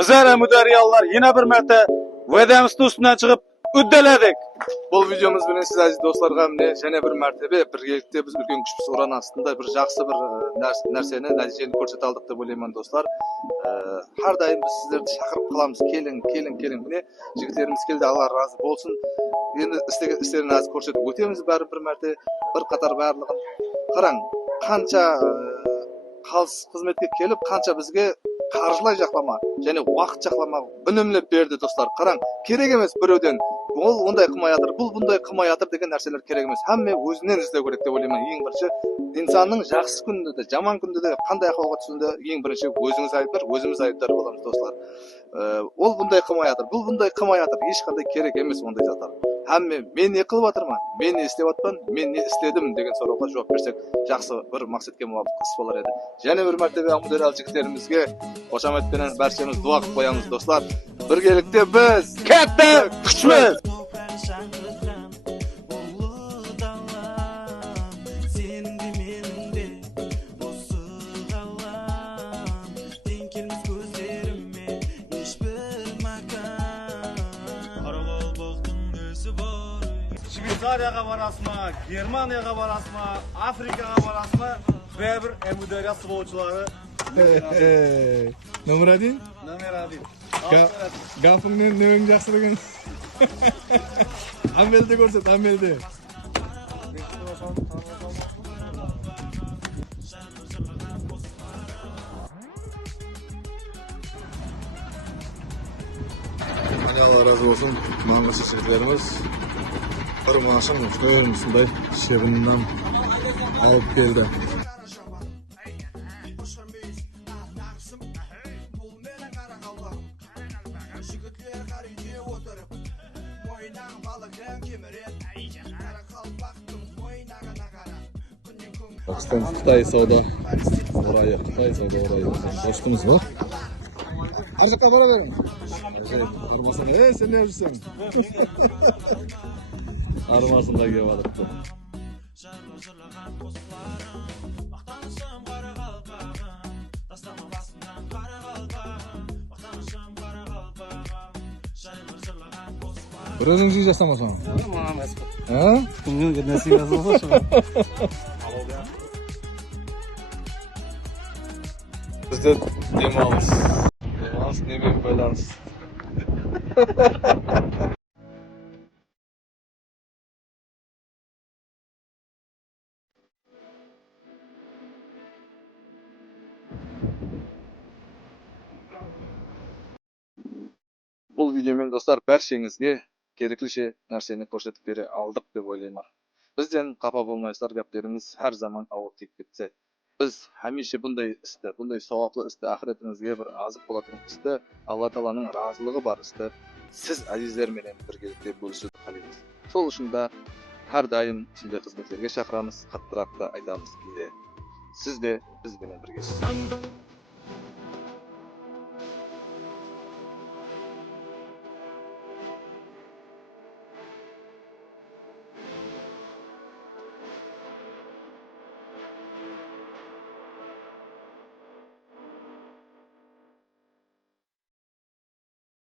Bizler müdariyalar yine bir mərtə vədəmizin üstündən çıxıb üddələdik. Бұл видеомыз менен сиз азиз досторго эмне және bir мәртебе биргеликте биз үлкен күчбүз уран астында bir жакшы bir нерсени натижени көрсөтө алдык деп ойлоймун достор. Har дайым биз сиздерди чакырып калабыз. Келиң. Міне жигиттерimiz келди, Алла разы болсун. Енді істерін азыр көрсөтүп өтөбүз баары bir мәрте bir катар баардыгын. Караң, канча кызметке келип, канча бизге каржылай жаклама және убакыт жаклама үнөмлөп берди достор. Караң, керек эмес бирөөдөн ол ондай кылмай атыр, бул bunday кылмай атыр деген нерселер керек эмес. Хамма өзүнөн издөө керек деп ойлоймун. Эң биринчи инсандын жакшы күндө да, жаман күндө да кандай акыбалга түшкөндө эң биринчи өзүңүз айыптар, өзүбүз айыптар болобуз достор. Ол bunday кылмай атыр, бул bunday кылмай атыр. Эч кандай керек эмес ондай заттар. Хамма мен не кылып атырмын, мен не иштеп атпан, мен не иштедим деген суроого жооп берсек, жакшы bir максатка муафык иш болор эди. Жана bir мәртебе амудерал жигиттерибизге кошамет менен барчабыз дуа кылып коебуз достор. Биргеликте биз Katta kuchmiz. Şveysariyaga barasma, Germaniyaga barasma, Afrikaga barasma, bir Emudariya sporcuları. Номер 1? Номер 1. Gafыңның нөң жақсылығын. Амелді көрсет, амелді. Allah razı olsun. Mağaza çiçeklerimiz. Bir maaşın üstün üstünde şerinden alıp geldi. Pakistan, Xitay savdo orayı, Xitay savdo orayı. Dostumuz var. Arzuka para verin. Evet, sen ne yapıyorsun? Armasında geldik. Buranın şey yaşamasın. Ha? Bugün gidesi yazılsa şu. Bizde demals nemin balans. Бұл видеомен достар бәршеңізге керекліше нәрсені көрсетіп бере алдық деп ойлаймын. Бізден қапа болмайсыздар, гәптеріміз әр заман ауыр тиіп кетсе. Біз хәмеше бұндай істі, бұндай сауаплы істі, ақыретіңізге бір азық болатын істі, Алла Тағаланың разылығы бар істі сіз әзиздерменен біргелікте бөлісуді қалаймыз. Сол үшін де әр дайым сізді қызметтерге шақырамыз, қаттырақ та айтамыз кейде. Сіз де бізбенен біргесіз.